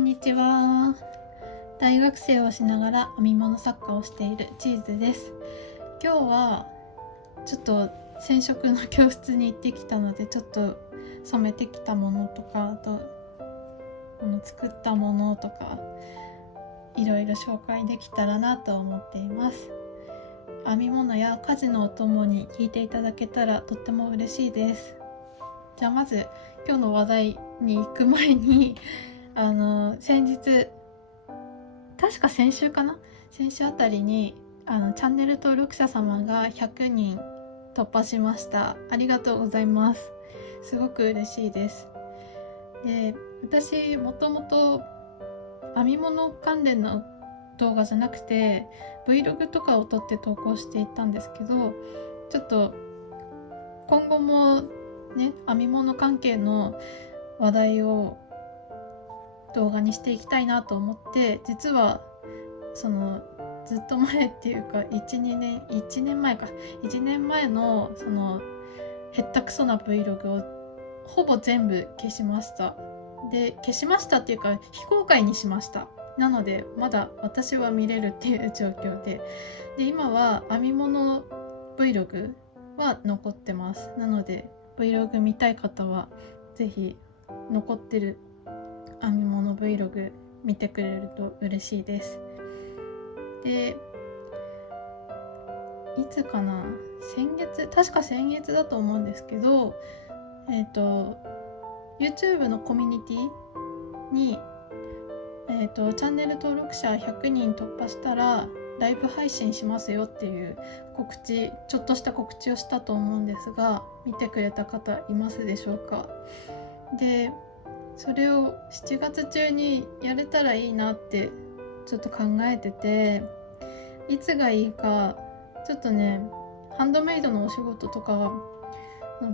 んにちは。大学生をしながら編み物作家をしているチーズです。今日はちょっと染色の教室に行ってきたので、ちょっと染めてきたものとか、あと作ったものとかいろいろ紹介できたらなと思っています。編み物や家事のお供に聞いていただけたらとっても嬉しいです。じゃあまず今日の話題に行く前に先日、確か先週あたりにチャンネル登録者様が100人突破しました。ありがとうございます。すごく嬉しいです。で、私もともと編み物関連の動画じゃなくて Vlog とかを撮って投稿していったんですけど、ちょっと今後もね、編み物関係の話題を動画にしていきたいなと思って、実はずっと前っていうか1年前のへったくそな Vlog をほぼ全部消しました。で、消しましたっていうか非公開にしました。なのでまだ私は見れるっていう状況で、今は編み物 Vlog は残ってます。なので Vlog 見たい方はぜひ残ってる編み物 Vlog 見てくれると嬉しいです。で、いつかな、確か先月だと思うんですけど、YouTube のコミュニティに、チャンネル登録者100人突破したらライブ配信しますよっていうちょっとした告知をしたと思うんですが、見てくれた方いますでしょうか。で、それを7月中にやれたらいいなってちょっと考えてて、いつがいいかちょっとね、ハンドメイドのお仕事とか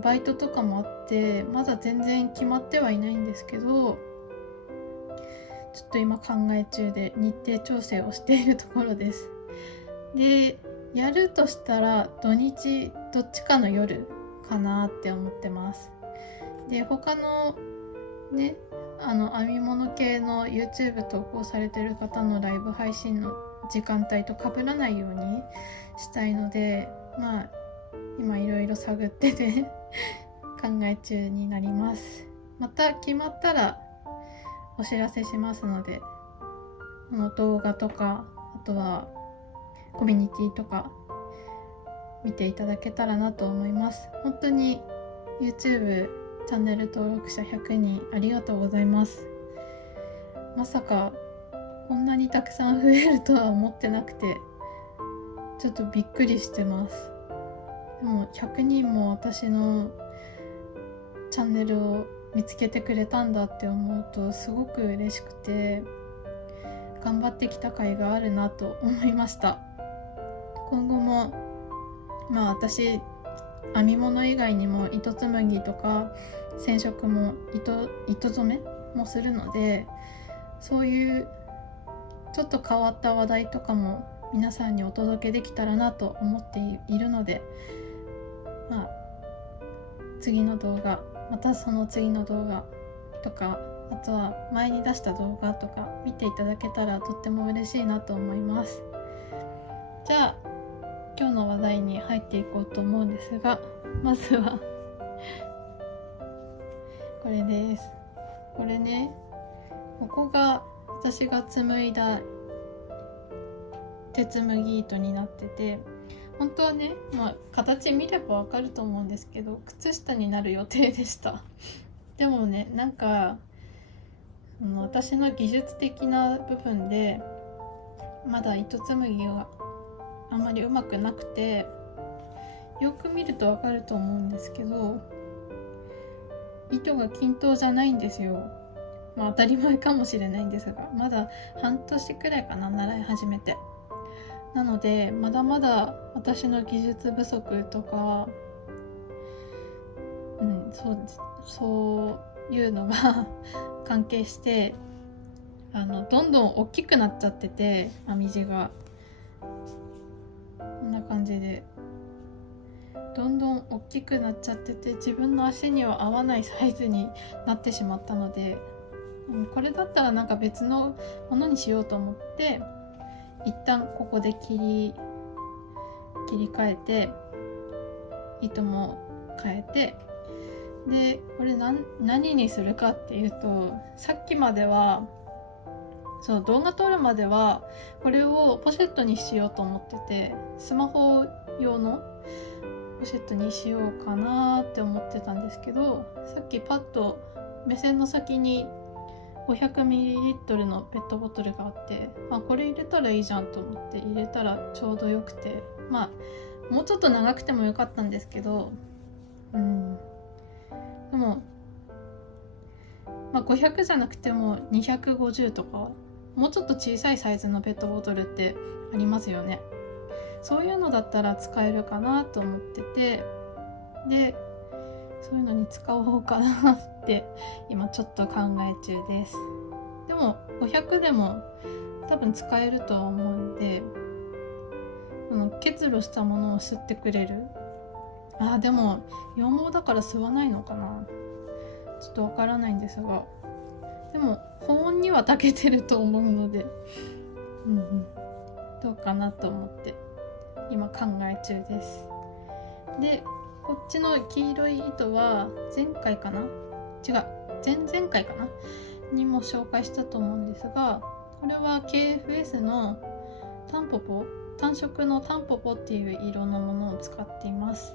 バイトとかもあってまだ全然決まってはいないんですけど、ちょっと今考え中で日程調整をしているところです。で、やるとしたら土日どっちかの夜かなって思ってます。で、他のね、編み物系の YouTube 投稿されてる方のライブ配信の時間帯と被らないようにしたいので、今いろいろ探ってて考え中になります。また決まったらお知らせしますので、この動画とか、あとはコミュニティとか見ていただけたらなと思います。本当に YouTube チャンネル登録者100人ありがとうございます。まさかこんなにたくさん増えるとは思ってなくて、ちょっとびっくりしてます。でも100人も私のチャンネルを見つけてくれたんだって思うとすごく嬉しくて、頑張ってきた甲斐があるなと思いました。今後も私編み物以外にも糸紡ぎとか染色も糸染めもするので、そういうちょっと変わった話題とかも皆さんにお届けできたらなと思っているので、次の動画、またその次の動画とか、あとは前に出した動画とか見ていただけたらとっても嬉しいなと思います。じゃあ今日の話題に入っていこうと思うんですが、まずはこれです。これね、ここが私が紡いだ手紡ぎ糸になってて、本当はね、形見ればわかると思うんですけど、靴下になる予定でした。でもね、私の技術的な部分でまだ糸紡ぎがあんまりうまくなくて、よく見るとわかると思うんですけど、糸が均等じゃないんですよ。当たり前かもしれないんですが、まだ半年くらいかな、習い始めて。なのでまだまだ私の技術不足とか、そういうのが関係してどんどん大きくなっちゃってて、編み地がこんな感じでどんどん大きくなっちゃってて、自分の足には合わないサイズになってしまったので、これだったらなんか別のものにしようと思って一旦ここで切り替えて糸も変えて、でこれ何にするかっていうと、さっきまではその動画撮るまではこれをポシェットにしようと思ってて、スマホ用のポシェットにしようかなって思ってたんですけど、さっきパッと目線の先に 500ml のペットボトルがあって、これ入れたらいいじゃんと思って入れたらちょうどよくて、もうちょっと長くてもよかったんですけど、でも、500じゃなくても250とか、もうちょっと小さいサイズのペットボトルってありますよね。そういうのだったら使えるかなと思ってて、でそういうのに使おうかなって今ちょっと考え中です。でも500でも多分使えると思うんで、結露したものを吸ってくれる。でも羊毛だから吸わないのかな、ちょっとわからないんですが、でも保温には長けてると思うので、どうかなと思って今考え中です。でこっちの黄色い糸は前々回かなにも紹介したと思うんですが、これは KFS の単色のタンポポっていう色のものを使っています。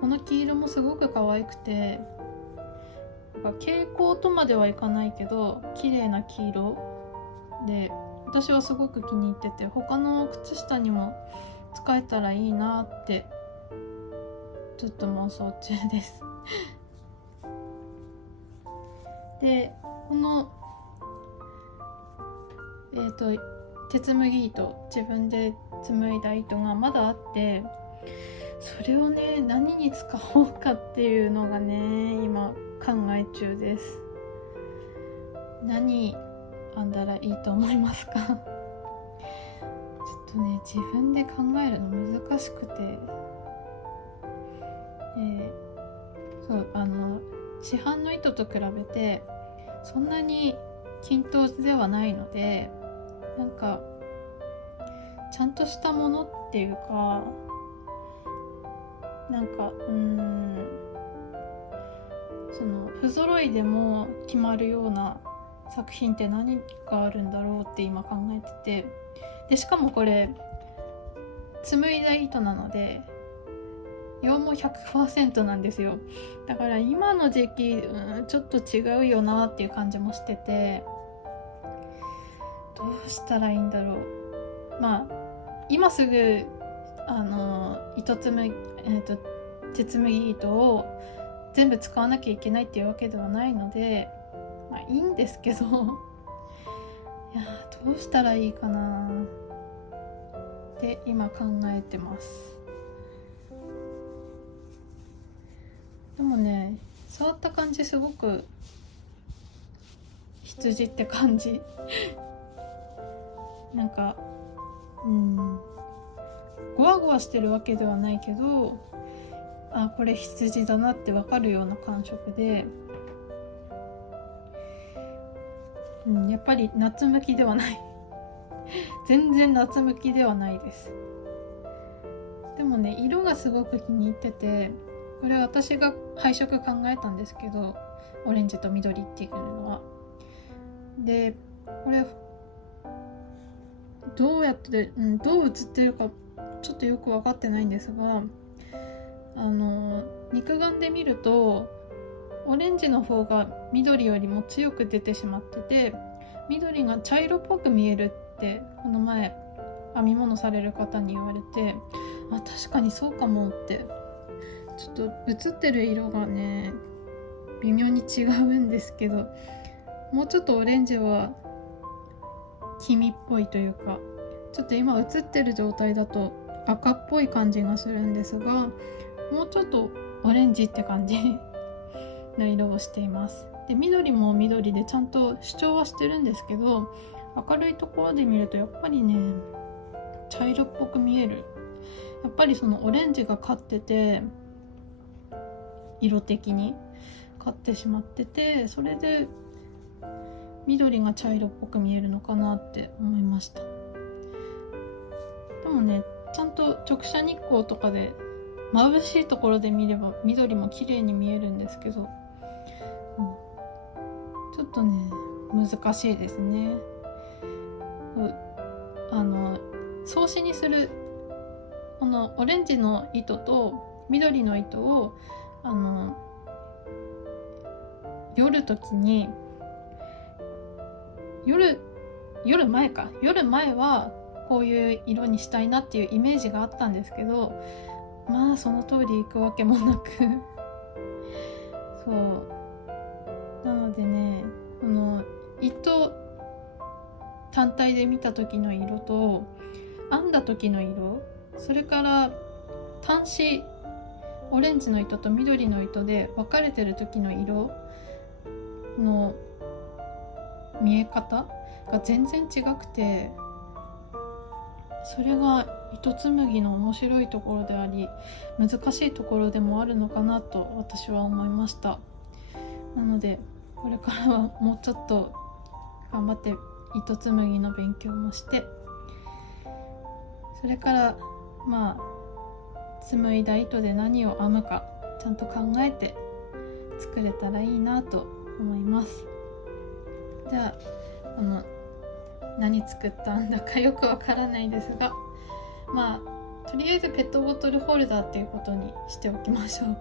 この黄色もすごく可愛くて、蛍光とまではいかないけど綺麗な黄色で、私はすごく気に入ってて、他の靴下にも使えたらいいなってちょっと妄想中ですでこの鉄麦糸、自分で紡いだ糸がまだあって、それをね何に使おうかっていうのがね今考え中です。何編んだらいいと思いますかちょっとね自分で考えるの難しくて、市販の糸と比べてそんなに均等ではないので、なんかちゃんとしたものっていうか、その不揃いでも決まるような作品って何があるんだろうって今考えてて、でしかもこれ紡いだ糸なので羊毛 100% なんですよ。だから今の時期、ちょっと違うよなっていう感じもしてて、どうしたらいいんだろう。今すぐ手紡ぎ糸を全部使わなきゃいけないっていうわけではないので、いいんですけどどうしたらいいかなって今考えてます。でもね、触った感じすごく羊って感じゴワゴワしてるわけではないけど、これ羊だなってわかるような感触で、やっぱり夏向きではない全然夏向きではないです。でもね、色がすごく気に入ってて、これ私が配色考えたんですけど、オレンジと緑っていうのは。でこれどうやってどう写ってるかちょっとよく分かってないんですが、肉眼で見るとオレンジの方が緑よりも強く出てしまってて、緑が茶色っぽく見えるってこの前編み物される方に言われて、確かにそうかもって。ちょっと写ってる色がね微妙に違うんですけど、もうちょっとオレンジは黄身っぽいというか、ちょっと今写ってる状態だと赤っぽい感じがするんですが、もうちょっとオレンジって感じの色をしています。で緑も緑でちゃんと主張はしてるんですけど、明るいところで見るとやっぱりね茶色っぽく見える。やっぱりそのオレンジが勝ってて、色的に勝ってしまってて、それで緑が茶色っぽく見えるのかなって思いました。でもね、ちゃんと直射日光とかで眩しいところで見れば緑も綺麗に見えるんですけど、ちょっとね難しいですね。草子にするこのオレンジの糸と緑の糸を夜前はこういう色にしたいなっていうイメージがあったんですけど、まあその通りいくわけもなくそうなのでね、この糸単体で見た時の色と編んだ時の色、それから端子オレンジの糸と緑の糸で分かれてる時の色の見え方が全然違くて、それが糸紡ぎの面白いところであり難しいところでもあるのかなと私は思いました。なのでこれからはもうちょっと頑張って糸紡ぎの勉強もして、それから紡いだ糸で何を編むかちゃんと考えて作れたらいいなと思います。じゃあ何作ったんだかよくわからないですが、とりあえずペットボトルホルダーっていうことにしておきましょう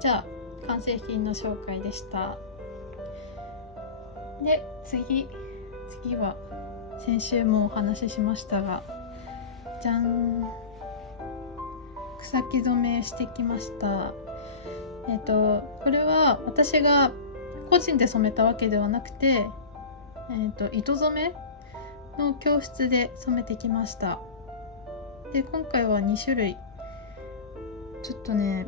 じゃあ完成品の紹介でした。で次は先週もお話ししましたが、じゃん、草木染めしてきました。これは私が個人で染めたわけではなくて、糸染めの教室で染めてきました。で今回は2種類、ちょっとね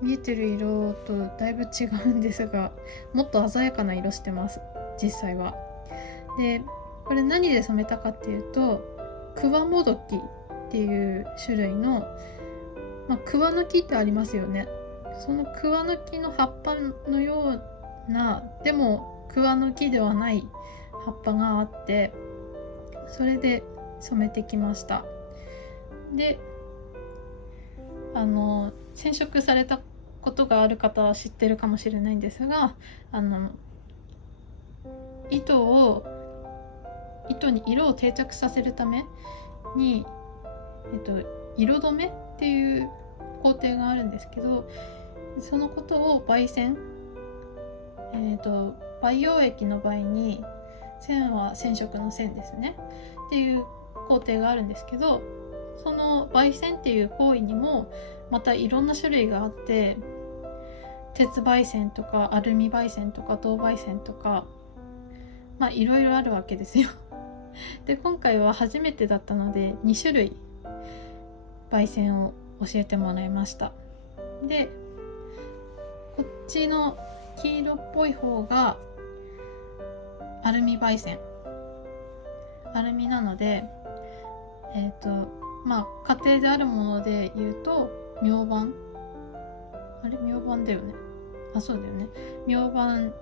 見えてる色とだいぶ違うんですが、もっと鮮やかな色してます実際は。でこれ何で染めたかっていうと、桑もどきっていう種類の、桑の木ってありますよね。その桑の木の葉っぱのような、でも桑の木ではない葉っぱがあって、それで染めてきました。で染色されたことがある方は知ってるかもしれないんですが、糸に色を定着させるために、色止めっていう工程があるんですけど、そのことを媒染、培養液の場合に染は染色の染ですねっていう工程があるんですけど、その焙煎っていう行為にもまたいろんな種類があって、鉄焙煎とかアルミ焙煎とか銅焙煎とかいろいろあるわけですよで今回は初めてだったので2種類焙煎を教えてもらいました。でこっちの黄色っぽい方がアルミ焙煎、アルミなので家庭であるもので言うと明板、明板だよね、そうだよね、明板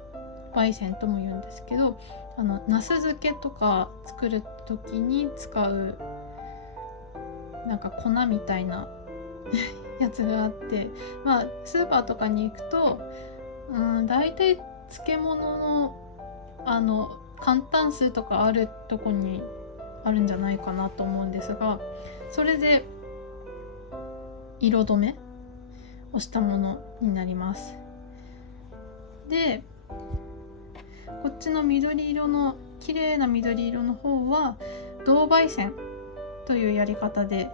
焙煎とも言うんですけど、ナス漬けとか作る時に使うなんか粉みたいなやつがあって、スーパーとかに行くとだいたい漬物の簡単数とかあるとこにあるんじゃないかなと思うんですが、それで色止めをしたものになります。でこっちの緑色の綺麗な緑色の方は銅焙煎というやり方で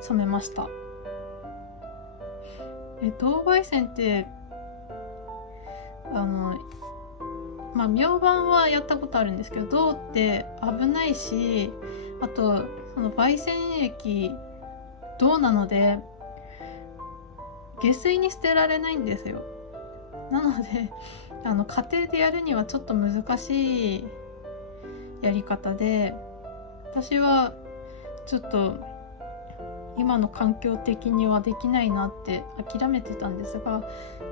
染めました。銅焙煎って明板はやったことあるんですけど、銅って危ないし、あとその焙煎液銅なので下水に捨てられないんですよ。なので家庭でやるにはちょっと難しいやり方で、私はちょっと今の環境的にはできないなって諦めてたんですが、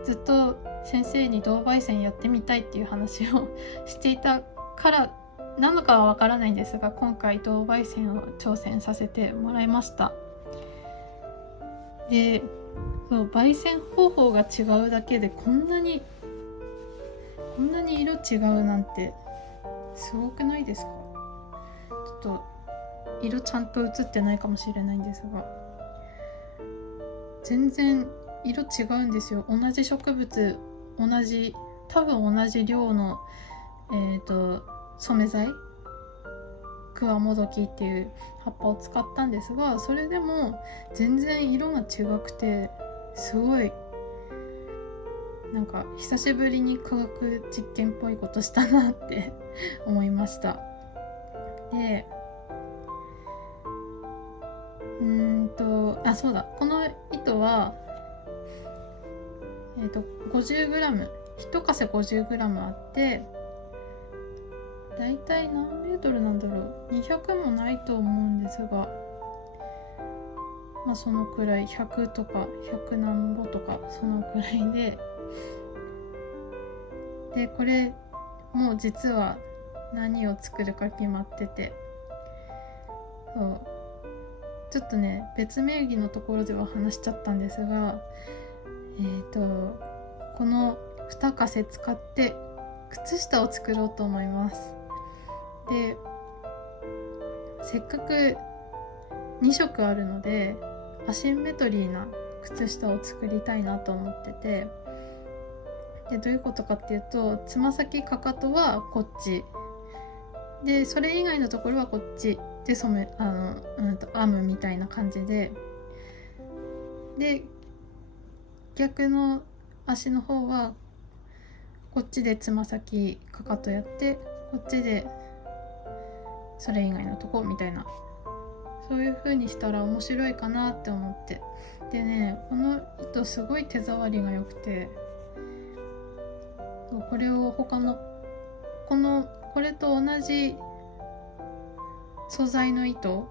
ずっと先生に銅媒染やってみたいっていう話をしていたからなのかはわからないんですが、今回銅媒染を挑戦させてもらいました。で、そう焙煎方法が違うだけでこんなに色違うなんてすごくないですか？ちょっと色ちゃんと映ってないかもしれないんですが、全然色違うんですよ。同じ植物、多分同じ量の染め剤、クワモドキっていう葉っぱを使ったんですが、それでも全然色が違くて、すごいなんか久しぶりに科学実験っぽいことしたなって思いました。で、そうだ、この糸は50g、1かせ 50g あって、だいたい何メートルなんだろう、200もないと思うんですが、まあそのくらい、100とか100何ぼとかそのくらいで、これもう実は何を作るか決まってて、そうちょっとね別名義のところでは話しちゃったんですが、この2かせ使って靴下を作ろうと思います。で、せっかく2色あるのでアシンメトリーな靴下を作りたいなと思ってて、でどういうことかっていうと、つま先かかとはこっちで、それ以外のところはこっちで編むみたいな感じで、逆の足の方はこっちでつま先かかとやって、こっちでそれ以外のとこみたいな、そういう風にしたら面白いかなって思って。でね、この糸すごい手触りが良くて、これを他のこれと同じ素材の糸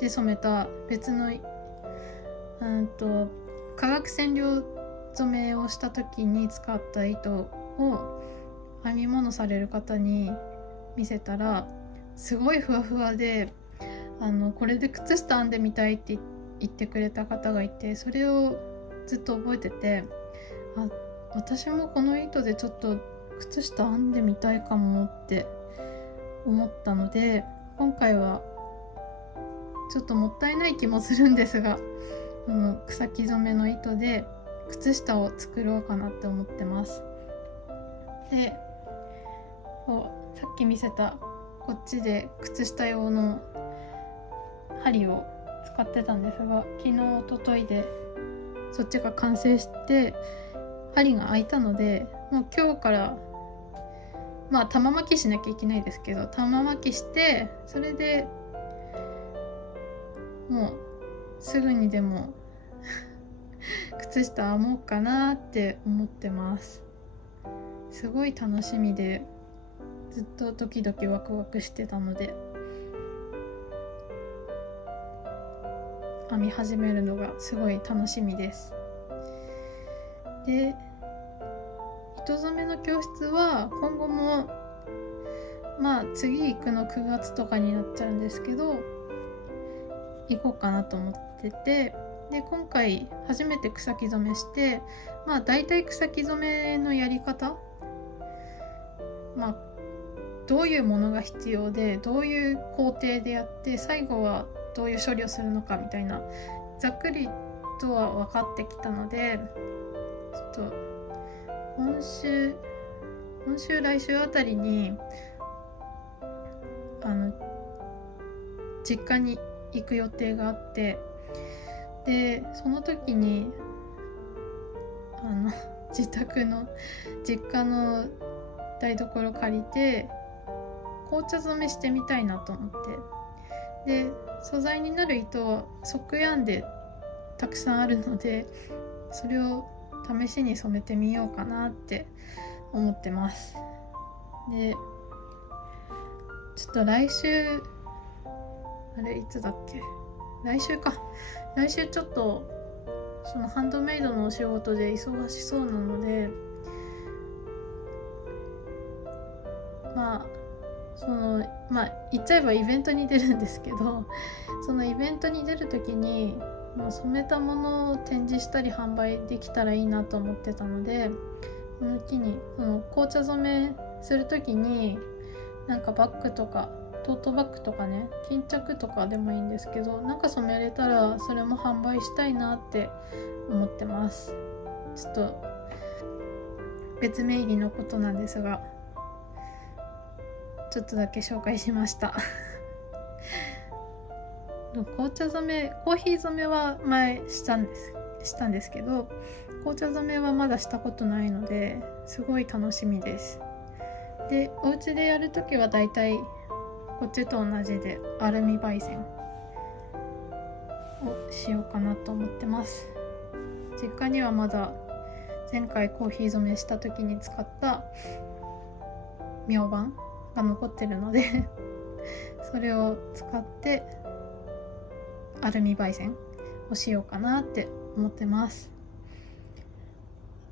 で染めた別の化学染料染めをした時に使った糸を編み物される方に見せたら、すごいふわふわで、これで靴下編んでみたいって言ってくれた方がいて、それをずっと覚えてて、私もこの糸でちょっと靴下編んでみたいかもって思ったので、今回はちょっともったいない気もするんですが、草木染めの糸で靴下を作ろうかなって思ってます。で、さっき見せたこっちで靴下用の針を使ってたんですが、昨日一昨日でそっちが完成して針が開いたので、もう今日から玉巻きしなきゃいけないですけど、玉巻きして、それでもうすぐにでも靴下編もうかなって思ってます。すごい楽しみで、ずっとドキドキワクワクしてたので、編み始めるのがすごい楽しみです。で、糸染めの教室は今後も次行くの9月とかになっちゃうんですけど、行こうかなと思ってて、で今回初めて草木染めして、だいたい草木染めのやり方、どういうものが必要で、どういう工程でやって、最後はどういう処理をするのかみたいな、ざっくりとは分かってきたので、ちょっと今週来週あたりに実家に行く予定があって、でその時に実家の台所借りて紅茶染めしてみたいなと思って、で素材になる糸は即ヤンでたくさんあるので、それを試しに染めてみようかなって思ってます。でちょっと来週いつだっけ、来週ちょっとそのハンドメイドのお仕事で忙しそうなので、言っちゃえばイベントに出るんですけど、そのイベントに出る時に、染めたものを展示したり販売できたらいいなと思ってたので、この機にその紅茶染めする時になんかバッグとかトートバッグとかね、巾着とかでもいいんですけど、なんか染めれたらそれも販売したいなって思ってます。ちょっと別名義のことなんですが、ちょっとだけ紹介しました紅茶染め、コーヒー染めは前したんですけど、紅茶染めはまだしたことないのですごい楽しみです。で、お家でやるときはだいたいこっちと同じでアルミ焙煎をしようかなと思ってます。実家にはまだ前回コーヒー染めした時に使った明板が残ってるのでそれを使ってアルミ焙煎をしようかなって思ってます。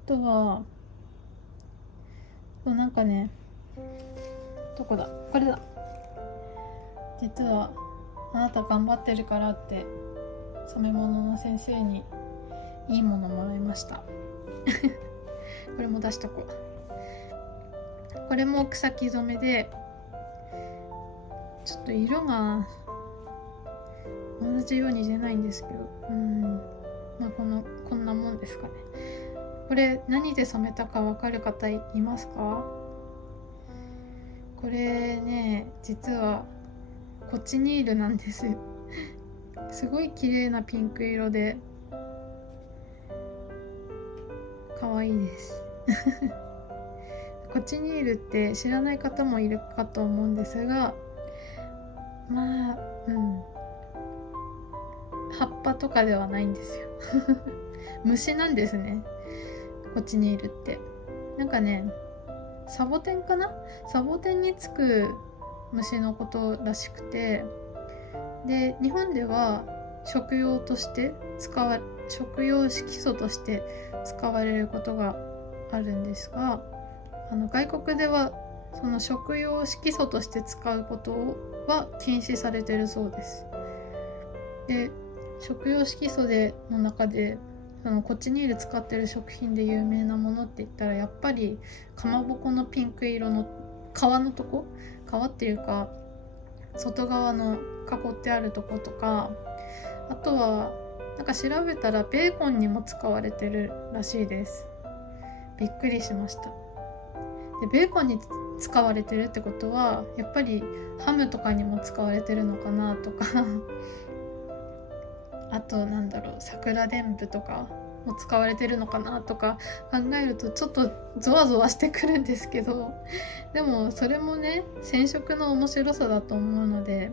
あとはなんかね、どこだ、これだ。実はあなた頑張ってるからって染め物の先生にいいものもらいましたこれも出しとこう。これも草木染めで、ちょっと色が同じように出ないんですけど、こんなもんですかね。これ何で染めたかわかる方いますか？これね、実はコチニールなんですよすごい綺麗なピンク色で可愛いですコチニールって知らない方もいるかと思うんですが、葉っぱとかではないんですよ虫なんですね、コチニールって。なんかね、サボテンかな、サボテンにつく虫のことらしくて、で日本では食用色素として使われることがあるんですが、外国ではその食用色素として使うことは禁止されているそうです。で、食用色素の中でコチニール使ってる食品で有名なものって言ったら、やっぱりかまぼこのピンク色の皮のとこ、皮っていうか外側の囲ってあるとことか、あとはなんか調べたらベーコンにも使われてるらしいです。びっくりしました。で、ベーコンに使われてるってことはやっぱりハムとかにも使われてるのかなとかあと桜でんぶとかも使われてるのかなとか考えるとちょっとゾワゾワしてくるんですけど、でもそれもね、染色の面白さだと思うので、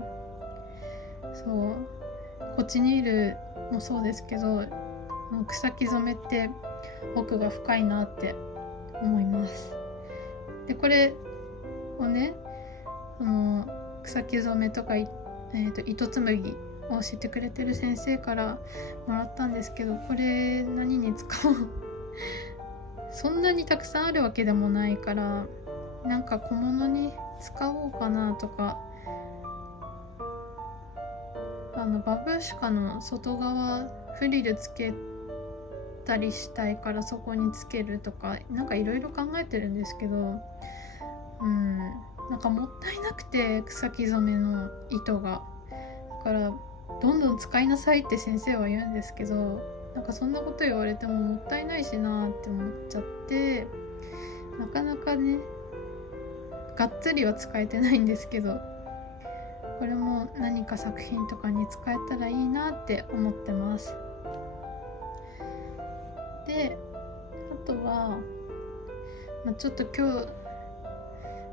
コチニールもそうですけど、草木染めって奥が深いなって思います。で、これをね、草木染めとか、糸紡ぎを教えてくれてる先生からもらったんですけど、これ何に使おうそんなにたくさんあるわけでもないから、なんか小物に使おうかなとか、バブーシュカの外側フリルつけたりしたいからそこにつけるとか、なんかいろいろ考えてるんですけど、なんかもったいなくて、草木染めの糸が。だからどんどん使いなさいって先生は言うんですけど、なんかそんなこと言われてももったいないしなって思っちゃって、なかなかね、がっつりは使えてないんですけど、これも何か作品とかに使えたらいいなって思ってます。で、あとは、ちょっと今日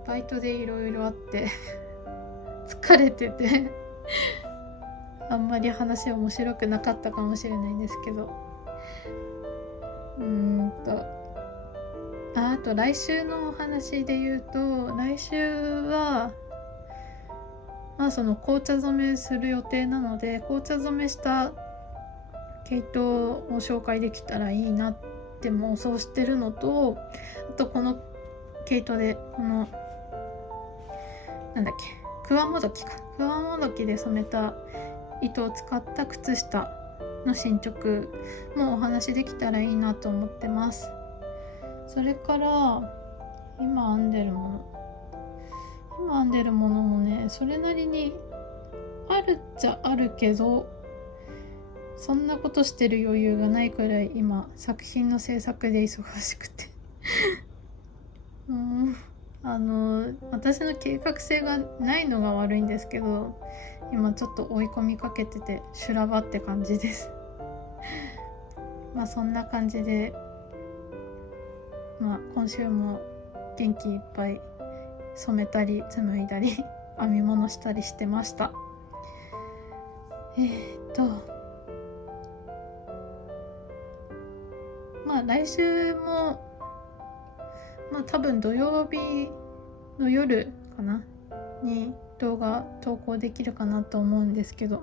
バイトでいろいろあって疲れててあんまり話面白くなかったかもしれないんですけど、あと来週のお話で言うと、来週はその紅茶染めする予定なので、紅茶染めした毛糸を紹介できたらいいなって妄想してるのと、あとこの毛糸でこのクワモドキで染めた糸を使った靴下の進捗もお話できたらいいなと思ってます。それから今編んでるものもね、それなりにあるっちゃあるけど、そんなことしてる余裕がないくらい今作品の制作で忙しくて私の計画性がないのが悪いんですけど、今ちょっと追い込みかけてて修羅場って感じですそんな感じで今週も元気いっぱい染めたり紡いだり編み物したりしてました。来週も多分土曜日の夜かなに動画投稿できるかなと思うんですけど、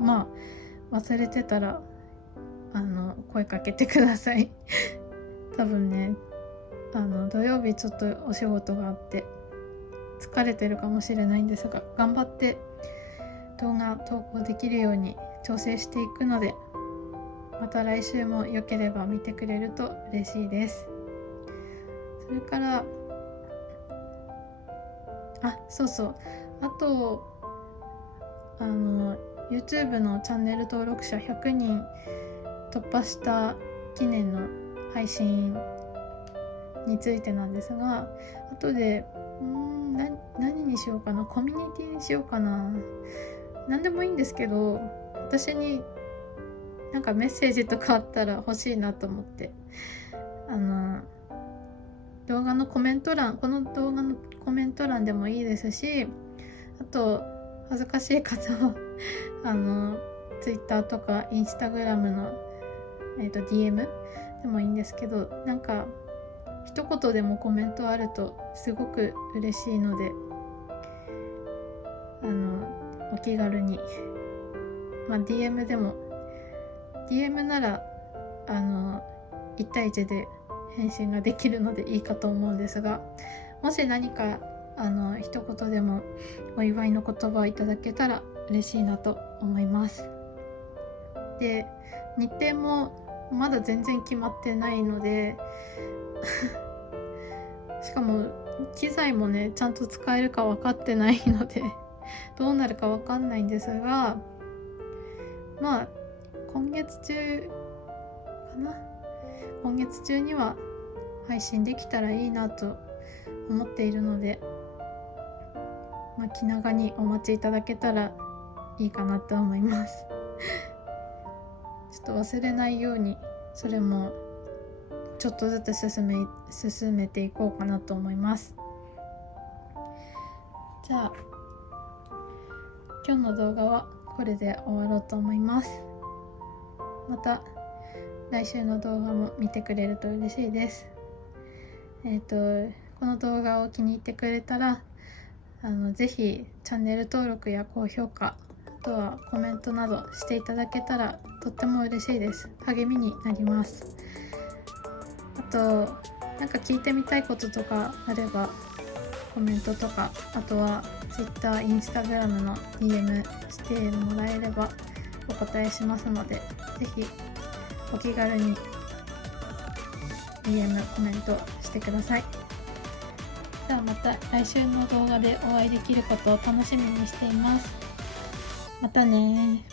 忘れてたら声かけてください多分ね土曜日ちょっとお仕事があって疲れてるかもしれないんですが、頑張って動画投稿できるように調整していくので、また来週も良ければ見てくれると嬉しいです。それからあとYouTube のチャンネル登録者100人突破した記念の配信についてなんですが、後で何にしようかな、コミュニティにしようかな、何でもいいんですけど、私になんかメッセージとかあったら欲しいなと思って、動画のコメント欄、この動画のコメント欄でもいいですし、あと恥ずかしい方はTwitter とか Instagram の、DM でもいいんですけど、なんか一言でもコメントあるとすごく嬉しいので、お気軽に、DM でも、DM なら1対1で返信ができるのでいいかと思うんですが、もし何か一言でもお祝いの言葉をいただけたら嬉しいなと思います。で、日程もまだ全然決まってないのでしかも機材もねちゃんと使えるか分かってないのでどうなるか分かんないんですが、今月中には配信できたらいいなと思っているので、気長にお待ちいただけたらいいかなと思いますちょっと忘れないようにそれもちょっとずつ進めていこうかなと思います。じゃあ今日の動画はこれで終わろうと思います。また来週の動画も見てくれると嬉しいです。この動画を気に入ってくれたらぜひチャンネル登録や高評価、あとはコメントなどしていただけたらとっても嬉しいです。励みになります。あとなんか聞いてみたいこととかあればコメントとか、あとは Twitter、Instagram の DM してもらえればお答えしますので、ぜひお気軽に DM コメントしてください。ではまた来週の動画でお会いできることを楽しみにしています。またね。